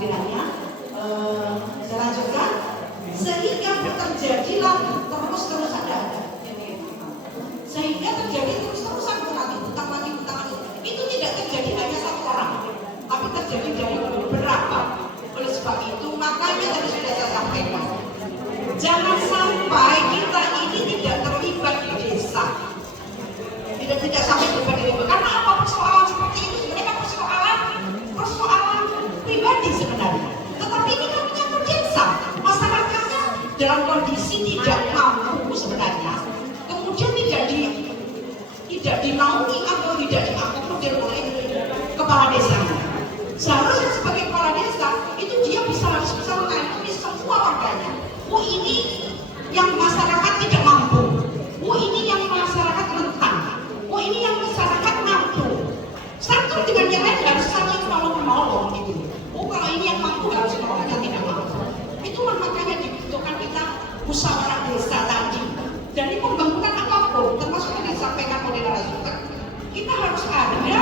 kehadirannya. Saya lanjutkan. Sehingga terjadilah terus-terusan ada. Sehingga terjadi terus-terusan hutang lagi. Itu tidak terjadi hanya satu orang, tapi terjadi dari beberapa. Oleh sebab itu, makanya tadi sudah saya sampaikan, jangan sampai kita ini tidak terlibat di desa, tidak sampai terlibat di desa. Karena apa persoalan seperti itu sebenarnya persoalan pribadi sebenarnya. Tetapi ini kan menyangkut desa, masyarakatnya dalam kondisi tidak mampu sebenarnya, kemudian tidak dinaungi atau tidak diakomodir oleh kepala desanya. Seharusnya sebagai kepala desa itu dia bisa mengayomi semua warganya. Oh, ini yang masyarakat tidak mampu. Oh, ini yang masyarakat rentan. Oh, ini yang masyarakat mampu. Satu dengan yang lain harus saling menolong gitu. Oh, kalau ini yang mampu harus menolong yang tidak mampu. Itulah makanya dibutuhkan kita musyawarah desa tadi. Dari pembangunan apapun, termasuk yang disampaikan oleh narasumber, kita harus ada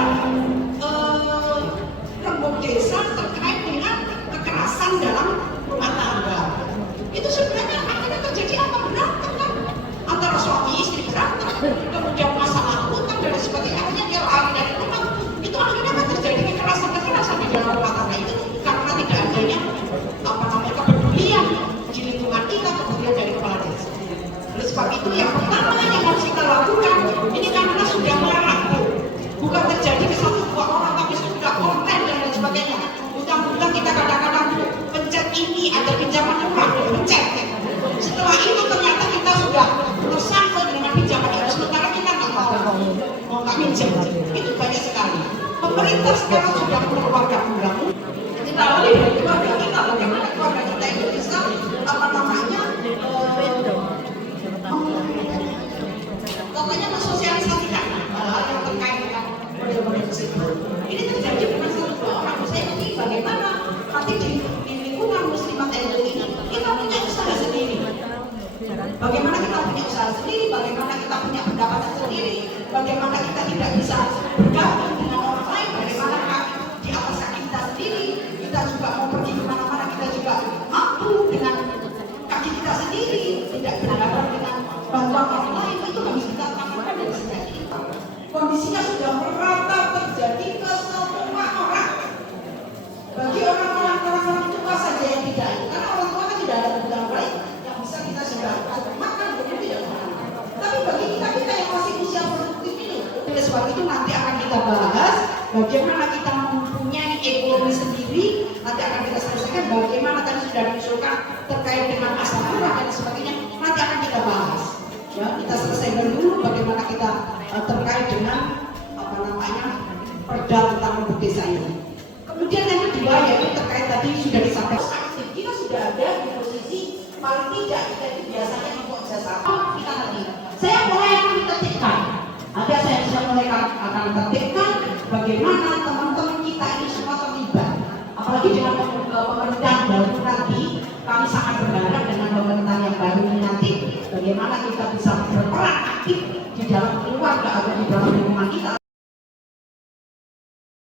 rembuk desa terkait dengan kekerasan dalam rumah tangga. Itu sebenarnya akhirnya terjadi apa? Berantem kan? Antara suami istri berantem, kemudian masalah hutang dan sebagainya, akhirnya dia lari dari rumah. Itu akhirnya kan terjadi kekerasan di dalam rumah tangga itu karena tidak adanya kepedulian di lingkungan kita, kemudian dari kepala desa. Oleh sebab itu yang pertama yang harus kita lakukan ini karena sudah marak, bukan terjadi ke satu dua orang, tapi sudah konten dan lain sebagainya. Hutang-hutang kita kadang-kadang pencet ini ada pinjaman murah, pencet. Setelah itu ternyata kita sudah tersangkut dengan pinjaman itu, sementara kita nggak mau pinjam. Itu banyak sekali. Pemerintah sekarang sudah mengeluarkan undang-undang. Kita awali dari keluarga kita, bagaimana keluarga kita itu bisa pokoknya mensosialisasikan hal yang terkait dengan model-model tersebut. Ini terjadi dengan satu dua orang. Saya ingin bagaimana nanti di lingkungan muslimat NU ini kita punya usaha sendiri. Bagaimana kita punya usaha sendiri, bagaimana kita punya pendapatan sendiri, bagaimana kita tidak bisa bergabung dengan orang lain, bagaimana di atas kaki kita sendiri, kita juga mau pergi kemana-mana, kita juga mampu dengan kaki kita sendiri, tidak berhadapan dengan bantuan orang lain. Itu harus kita lakukan dari sejak kita. Kondisinya sudah merata terjadi ke semua orang. Bagi orang-orang tua saja yang tidak, karena orang tua kan tidak ada kebutuhan lain yang bisa kita sudah makan, kemudian tidak makan. Tapi bagi kita yang masih usia produktif ini, oleh sebab itu nanti akan kita bahas bagaimana kita mempunyai ekonomi sendiri. Nanti akan kita selesaikan bagaimana tadi sudah diusulkan terkait dengan asal murah dan sebagainya. Nanti akan kita bahas. Ya, kita selesaikan dulu bagaimana kita terkait dengan perda tentang rembuk desa ini. Kemudian yang kedua yaitu terkait tadi sudah disampaikan. Kita sudah ada di posisi paling tidak kita itu biasanya untuk jasa kita nanti. Saya mulai akan tertibkan. Ada saya sudah mulai akan tertibkan bagaimana teman-teman kita ini semua terlibat. Apalagi dengan pemerintahan baru nanti, kami sangat berharap dengan pemerintahan yang baru ini nanti bagaimana kita bisa berperan aktif di dalam keluarga atau di dalam